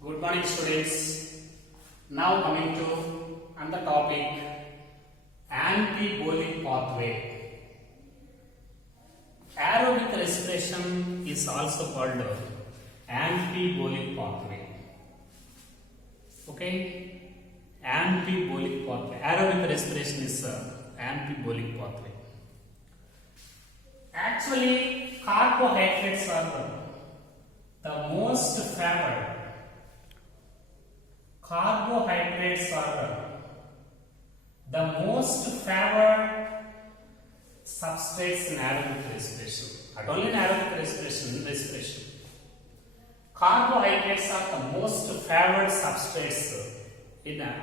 Good morning students. Now coming to another topic, anabolic pathway. Aerobic respiration is also called anabolic pathway. Okay, anabolic pathway. Aerobic respiration is anabolic pathway. Actually, carbohydrates are the most favored. Carbohydrates are the most favored substrates in aerobic respiration. Not only in aerobic respiration. Carbohydrates are the most favored substrates in a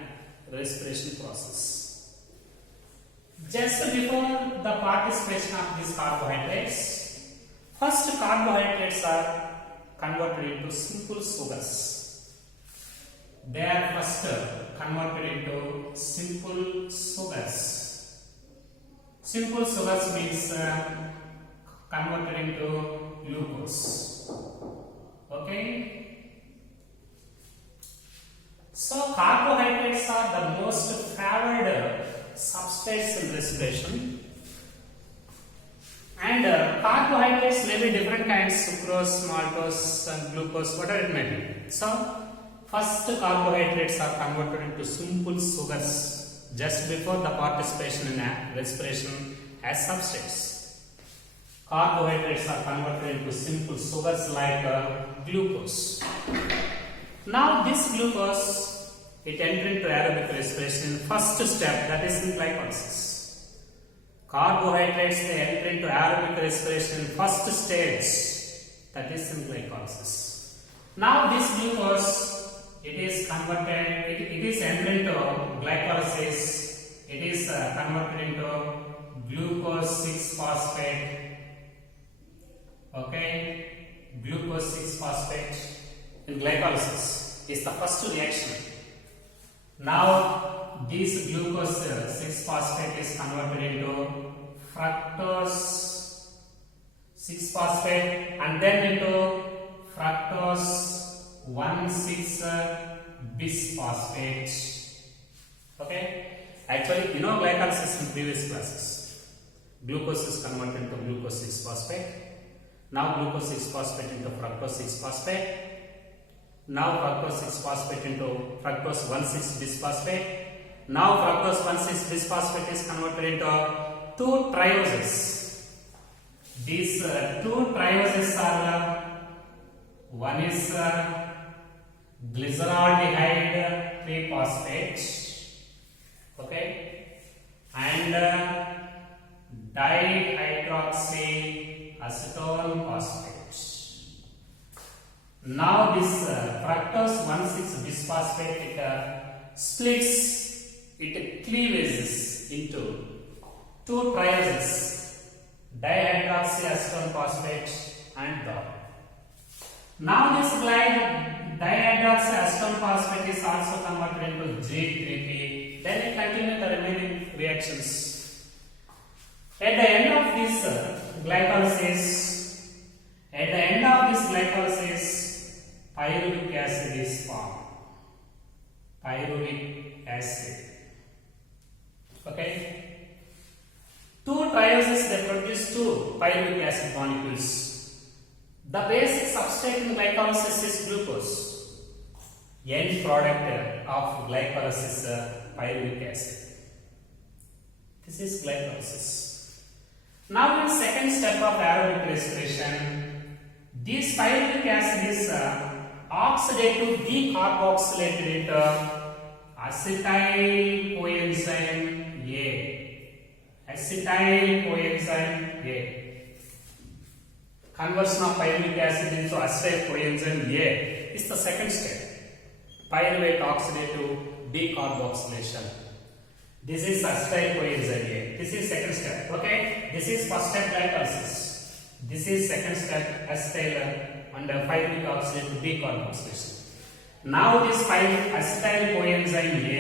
respiration process. Just before the participation of these carbohydrates, first carbohydrates are converted into simple sugars. They are first converted into simple sugars. Simple sugars means converted into glucose. Okay. So carbohydrates are the most favored substrates in respiration. And carbohydrates may be different kinds: sucrose, maltose, and glucose, whatever it may be. So first carbohydrates are converted into simple sugars just before the participation in respiration as substrates. Carbohydrates are converted into simple sugars like glucose. Now this glucose, it enters into aerobic respiration in first step, that is in glycolysis. Carbohydrates, they enter into aerobic respiration in first stage, that is in glycolysis. Now this glucose, it is converted, it is entered into glycolysis, it is converted into glucose 6-phosphate. Okay, glucose 6-phosphate in glycolysis is the first reaction. Now this glucose 6-phosphate is converted into fructose 6-phosphate and then into fructose 1,6-bisphosphate. Okay, actually you know glycolysis in previous classes. Glucose is converted into glucose 6-phosphate. Now glucose 6-phosphate into fructose 6-phosphate. Now fructose 6-phosphate into fructose 1,6-bisphosphate. Now fructose 1,6-bisphosphate is converted into 2 trioses. These 2 trioses are one is glyceraldehyde 3-phosphate, okay, and dihydroxy acetone phosphate. Now this fructose 1,6-bisphosphate, it splits, it cleavages into 2 trioses, dihydroxy acetone phosphate and DOP. Now this dihydroxy acetone phosphate is also converted into G3P. Then it continues the remaining reactions. At the end of this glycolysis, pyruvic acid is formed. Pyruvic acid. Okay. 2 trioses, they produce 2 pyruvic acid molecules. The basic substrate in glycolysis is glucose. End product of glycolysis is pyruvic acid. This is glycolysis. Now in second step of aerobic respiration, this pyruvic acid is oxidated to decarboxylated into acetyl coenzyme A. Acetyl coenzyme A. Conversion of pyruvic acid into acetyl coenzyme A is the second step. Pyruvate oxidate to decarboxylation. This is acetyl coenzyme A. This is second step. Okay. This is first step glycolysis. This is second step acetyl and pyruvic oxidate to decarboxylation. Now this acetyl coenzyme A,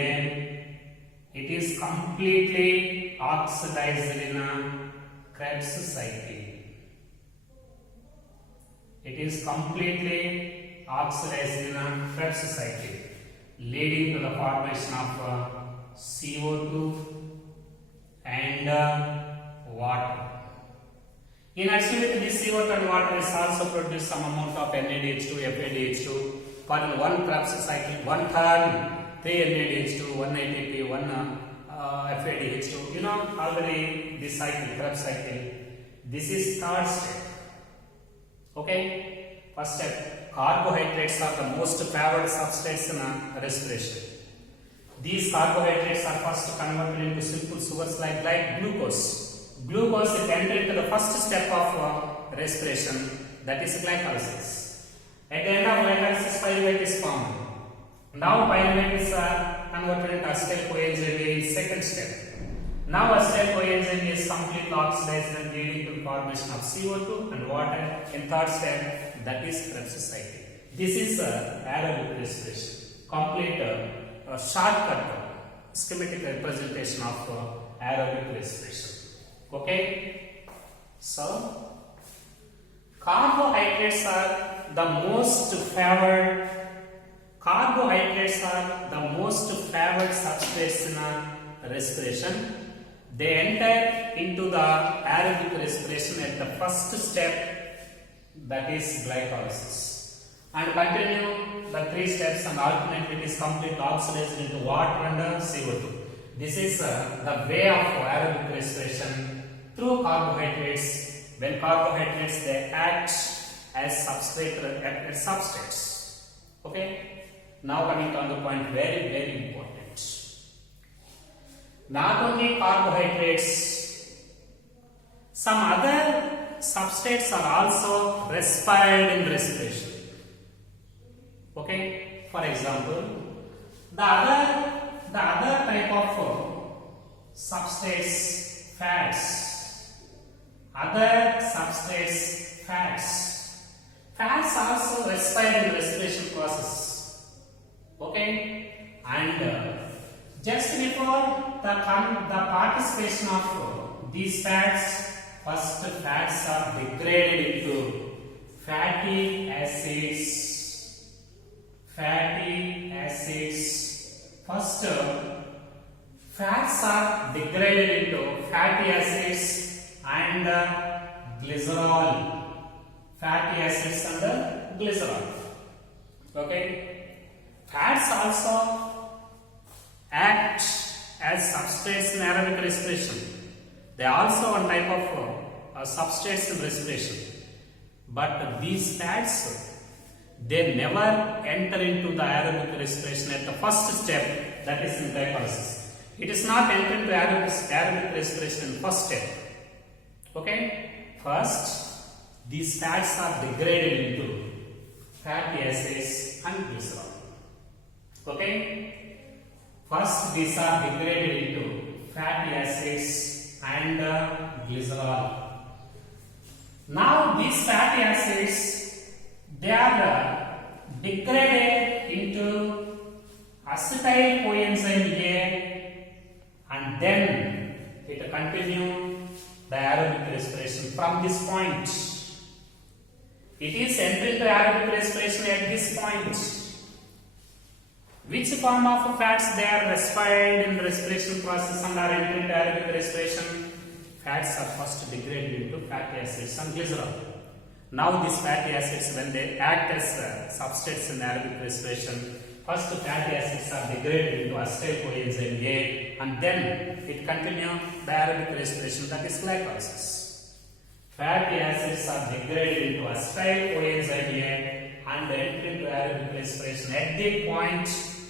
it is completely oxidized in a Krebs cycle. It is completely oxidized in a Krebs cycle, leading to the formation of CO2 and water. In addition with this CO2 and water is also produce some amount of NADH2, FADH2 for one Krebs cycle, one turn, 3 NADH2, 1 ATP, 1 FADH2. You know already this cycle, Krebs cycle. This is third step. Okay, first step, carbohydrates are the most favored substance in respiration. These carbohydrates are first converted into simple sugars like glucose. Glucose is entered into the first step of respiration, that is glycolysis. At the end of glycolysis, pyruvate is formed. Now pyruvate is converted into acetyl coenzyme in second step. Now acetyl coenzyme is completely oxidized and leading to the formation of CO2 and water in third step, that is Krebs cycle. This is aerobic respiration. Complete shortcut schematic representation of aerobic respiration. Okay, so carbohydrates are the most favored. Carbohydrates are the most favored substrate in respiration. They enter into the aerobic respiration at the first step, that is glycolysis, and continue the 3 steps, and ultimately it is complete oxidation into water and CO2. This is the way of aerobic respiration through carbohydrates. When carbohydrates they act as substrates. Okay. Now coming on the point, very important. Not only carbohydrates, some other substrates are also respired in respiration. Okay, for example, the other type of substrates, fats. Other substrates, fats. Fats also respire in respiration process. Okay, and just before the participation of these fats, first fats are degraded into fatty acids. Fatty acids. First, fats are degraded into fatty acids and glycerol. Fatty acids and glycerol. Okay. Fats also act as substrates in aerobic respiration. They are also one type of substrates in respiration. But these fats, they never enter into the aerobic respiration at the first step, that is in glycolysis. It is not entered into aerobic respiration in first step. Okay? First, these fats are degraded into fatty acids and glycerol. Okay? First, these are degraded into fatty acids and glycerol. Now, these fatty acids, they are degraded into acetyl coenzyme A, and then it continue the aerobic respiration from this point. It is entering the aerobic respiration at this point. Which form of fats they are respired in the respiration process and are entering aerobic respiration? Fats are first degraded into fatty acids and glycerol. Now these fatty acids, when they act as substrates in aerobic respiration, first fatty acids are degraded into acetyl coenzyme A, and then it continues the aerobic respiration, that is glycolysis. Fatty acids are degraded into acetyl coenzyme A and enter into aerobic respiration at the point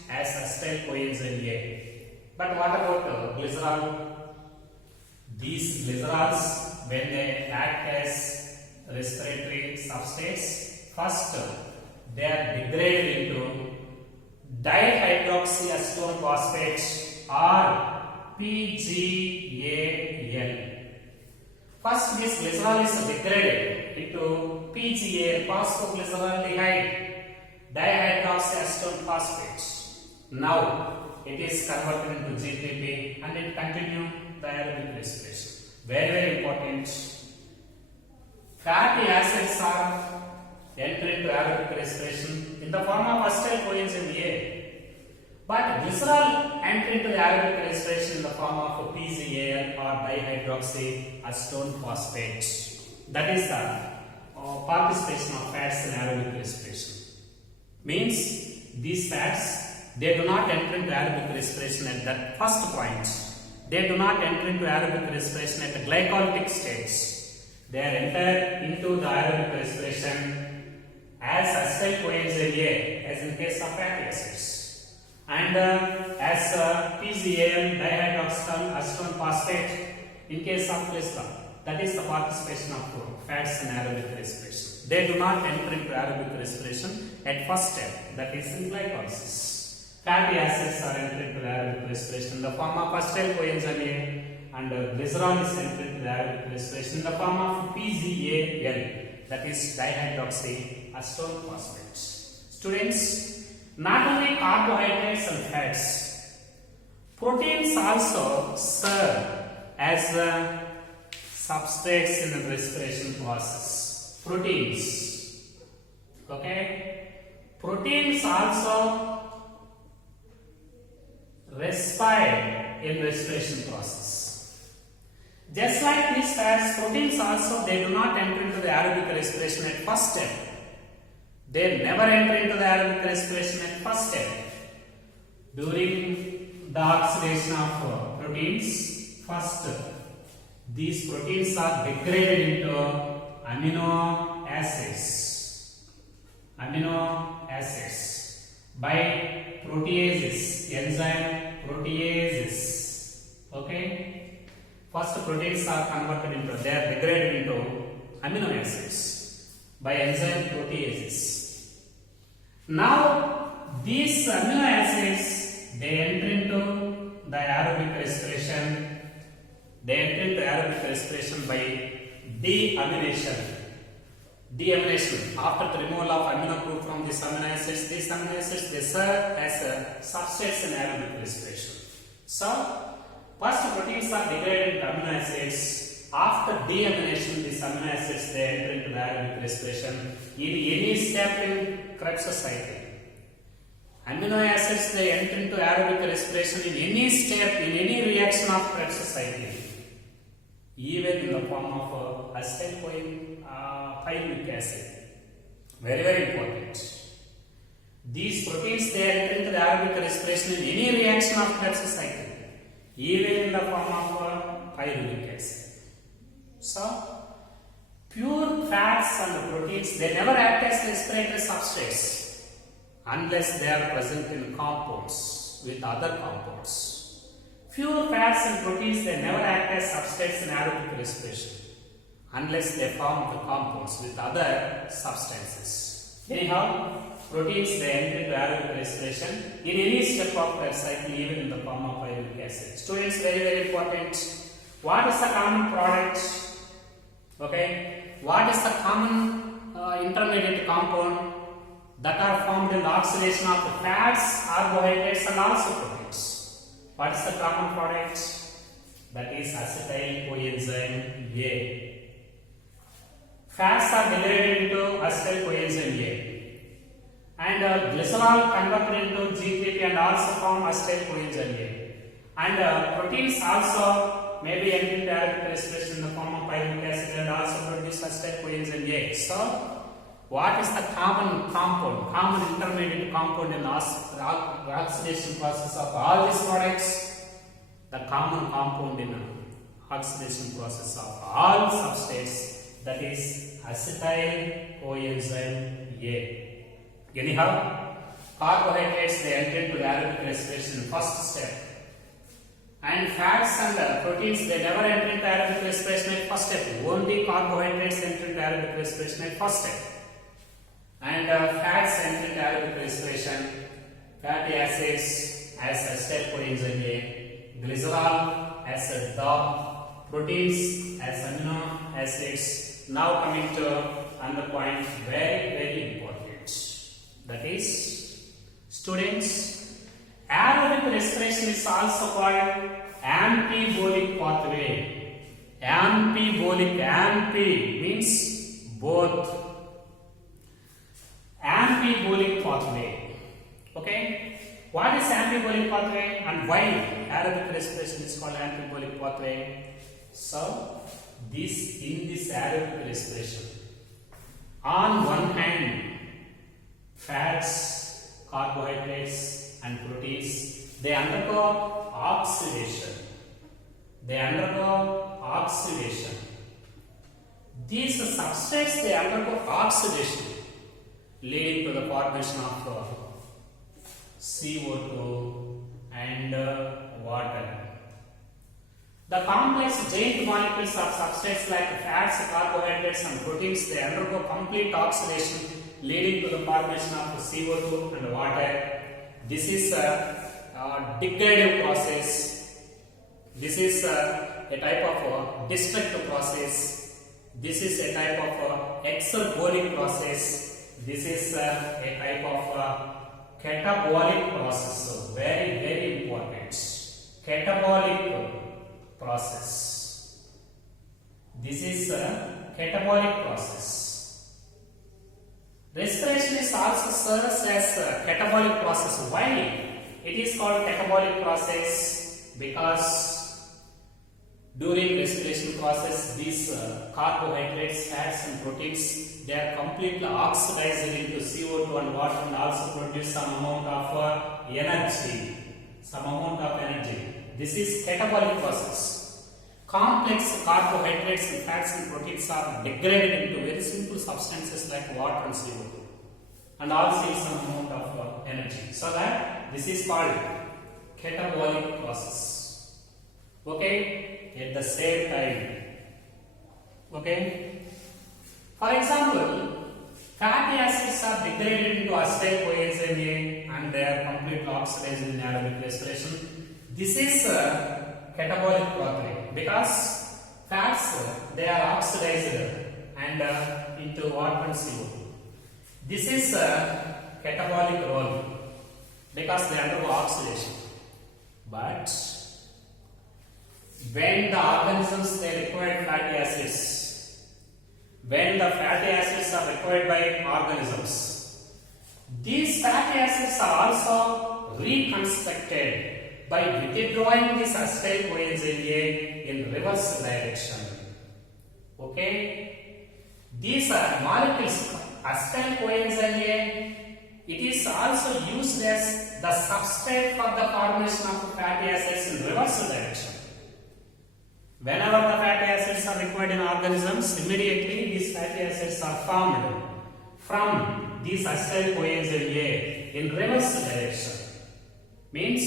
as acetyl coenzyme A. But what about glycerol? These glycerols, when they act as respiratory substrates, first they are degraded into dihydroxyacetone phosphate or PGAL. First, this glycerol is degraded into PGAL, phosphoglyceraldehyde, dihydroxyacetone phosphate. Now it is converted into G3P and it continues the aerobic respiration. Very important. Fatty acids are enter into aerobic respiration in the form of acetyl coenzyme A. But glycerol enter into aerobic respiration in the form of PGAL or dihydroxyacetone phosphate. That is the participation of fats in aerobic respiration. Means these fats, they do not enter into aerobic respiration at that first point. They do not enter into aerobic respiration at the glycolytic stage. They enter into the aerobic respiration as acetyl coenzyme A, as in case of fatty acids, and as PGAL dihydroxyacetone phosphate in case of glycerol. That is the participation of fats in aerobic respiration. They do not enter into aerobic respiration at first step, that is in glycolysis. Fatty acids are entering into aerobic respiration in the form of acetyl coenzyme A, and glycerol is entering into aerobic respiration in the form of PGAL, that is dihydroxyacetone phosphate. Students, not only carbohydrates and fats, proteins also serve as substrates in the respiration process. Proteins, okay? Proteins also respire in respiration process. Just like these fats, proteins also, they do not enter into the aerobic respiration at first step. They never enter into the aerobic respiration at first step. During the oxidation of proteins, first these proteins are degraded into amino acids by proteases, enzyme proteases. Okay, first proteins are converted into, they are degraded into amino acids by enzyme proteases. Now these amino acids, they enter into the aerobic respiration. They enter into aerobic respiration by deamination. After the removal of amino group from these amino acids, they serve as substrates in aerobic respiration. So, first proteins are degraded into amino acids. After deamination, these amino acids, they enter into the aerobic respiration in any step in Krebs cycle. Amino acids, they enter into aerobic respiration in any step, in any reaction of Krebs cycle, even in the form of acetyl pyruvic acid. Very, very important. These proteins, they enter into the aerobic respiration in any reaction of Krebs cycle, even in the form of pyruvic acid. So, pure fats and proteins, they never act as respiratory substrates unless they are present in compounds with other compounds. Pure fats and proteins, they never act as substrates in aerobic respiration unless they form the compounds with other substances. Anyhow, proteins, they enter into aerobic respiration in any step of their cycle, even in the form of pyruvic acid. Students, very, very important. What is the common product? Okay, what is the common intermediate compound that are formed in the oxidation of fats, carbohydrates, and also proteins? What is the common product? That is acetyl coenzyme A. Fats are degraded into acetyl coenzyme A, and glycerol converted into G3P and also form acetyl coenzyme A. And proteins also may be entered into aerobic respiration in the form of pyruvic acid and also produce acetyl coenzyme A. So, what is the common compound, common intermediate compound in the oxidation process of all these products? The common compound in the oxidation process of all substrates, that is acetyl coenzyme A. Anyhow, carbohydrates, they enter into the aerobic respiration in first step, and fats and proteins, they never enter into aerobic respiration at first step. Only carbohydrates enter into aerobic respiration at first step, and fats enter into aerobic respiration. Fatty acids as acetyl coenzyme A, glycerol as a DAP, proteins as amino acids. Now coming to another point, very, very important. That is, students, aerobic respiration is also called amphiboolic pathway. Amphiboolic, amphi means both. amphiboolic pathway. Okay, what is amphiboolic pathway and why aerobic respiration is called amphiboolic pathway? So, in this aerobic respiration, on one hand, fats, carbohydrates, and proteins, they undergo oxidation. These substrates, they undergo oxidation, leading to the formation of CO2 and water. The complex giant molecules of substrates like fats, carbohydrates, and proteins, they undergo complete oxidation, leading to the formation of CO2 and water. This is a degradative process. This is a type of destructive process. This is a type of exergonic process. This is a type of catabolic process. So very, very important. Catabolic process. This is a catabolic process. Respiration is also serves as a catabolic process. Why it is called catabolic process? Because during respiration process, these carbohydrates, fats, and proteins, they are completely oxidized into CO2 and water, and also produce some amount of energy. This is catabolic process. Complex carbohydrates and fats and proteins are degraded into very simple substances like water and CO2, and also some amount of energy. So that this is called catabolic process. Okay. At the same time, okay. For example, fatty acids are degraded into acetyl coenzyme A and they are completely oxidized in aerobic respiration. This is a catabolic pathway because fats they are oxidized and into water and CO2. This is a catabolic role because they undergo oxidation. But when the organisms they require fatty acids, when the fatty acids are required by organisms, these fatty acids are also reconstructed by withdrawing this acetyl coenzyme A in reverse direction. Okay, these are molecules acetyl coenzyme A. It is also used as the substrate for the formation of fatty acids in reverse direction. Whenever the fatty acids are required in organisms, immediately these fatty acids are formed from these acetyl coenzyme A in reverse direction. Means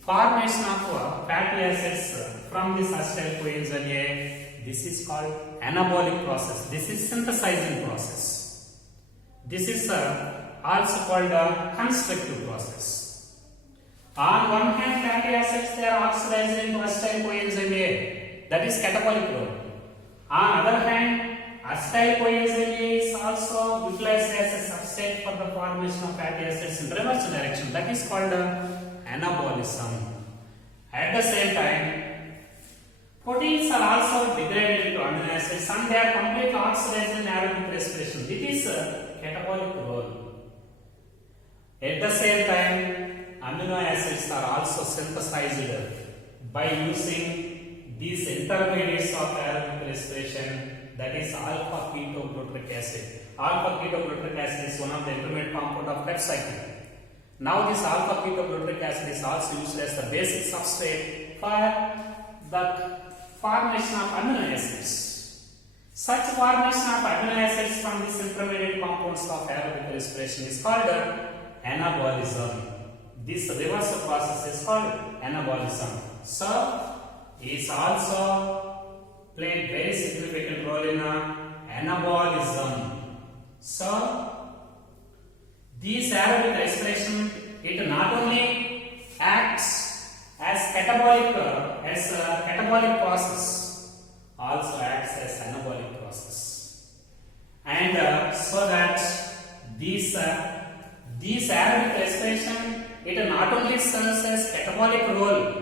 formation of fatty acids from this acetyl coenzyme A. This is called anabolic process. This is synthesizing process. This is also called a constructive process. On one hand, fatty acids they are oxidized into acetyl coenzyme A. That is catabolic role. On other hand, acetyl coenzyme A is also utilized as a substrate for the formation of fatty acids in reverse direction. That is called anabolism. At the same time, proteins are also degraded into amino acids and they are completely oxidized in aerobic respiration. It is a catabolic role. At the same time, amino acids are also synthesized by using these intermediates of aerobic respiration, that is alpha ketogluteric acid. Alpha ketogluteric acid is one of the intermediate compound of Krebs cycle. Now this alpha ketogluteric acid is also used as the basic substrate for the formation of amino acids. Such formation of amino acids from these intermediate compounds of aerobic respiration is called anabolism. This reverse process is called anabolism. So, is also played very significant role in anabolism. So, this aerobic respiration it not only acts as catabolic process, also acts as anabolic process, and so that these aerobic respiration it not only serves as catabolic role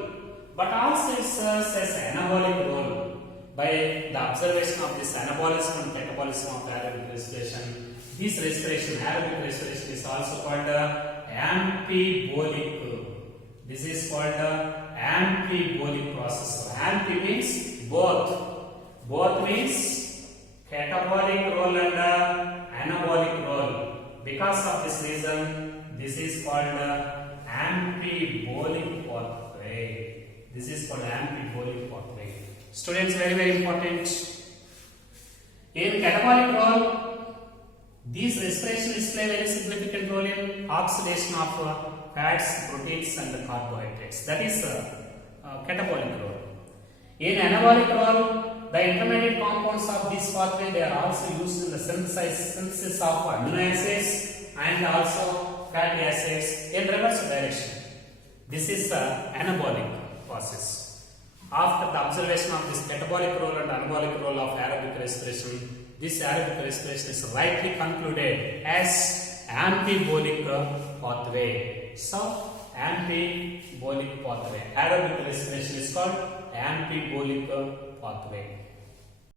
but also it serves as anabolic role by the observation of this anabolism and catabolism of aerobic respiration. this respiration, aerobic respiration, is also called amphibolic. This is called amphibolic process. Amphi means both. Both means catabolic role and anabolic role. Because of this reason, this is called amphibolic pathway. This is called amphibolic pathway. Students, very important. In catabolic role, these respirations play very significant role in oxidation of fats, proteins and carbohydrates. That is catabolic role. In anabolic role, the intermediate compounds of this pathway, they are also used in the synthesis of amino acids and also fatty acids in reverse direction. This is the anabolic process. After the observation of this catabolic role and anabolic role of aerobic respiration, this aerobic respiration is rightly concluded as amphibolic pathway. So, amphibolic pathway. Aerobic respiration is called amphibolic pathway.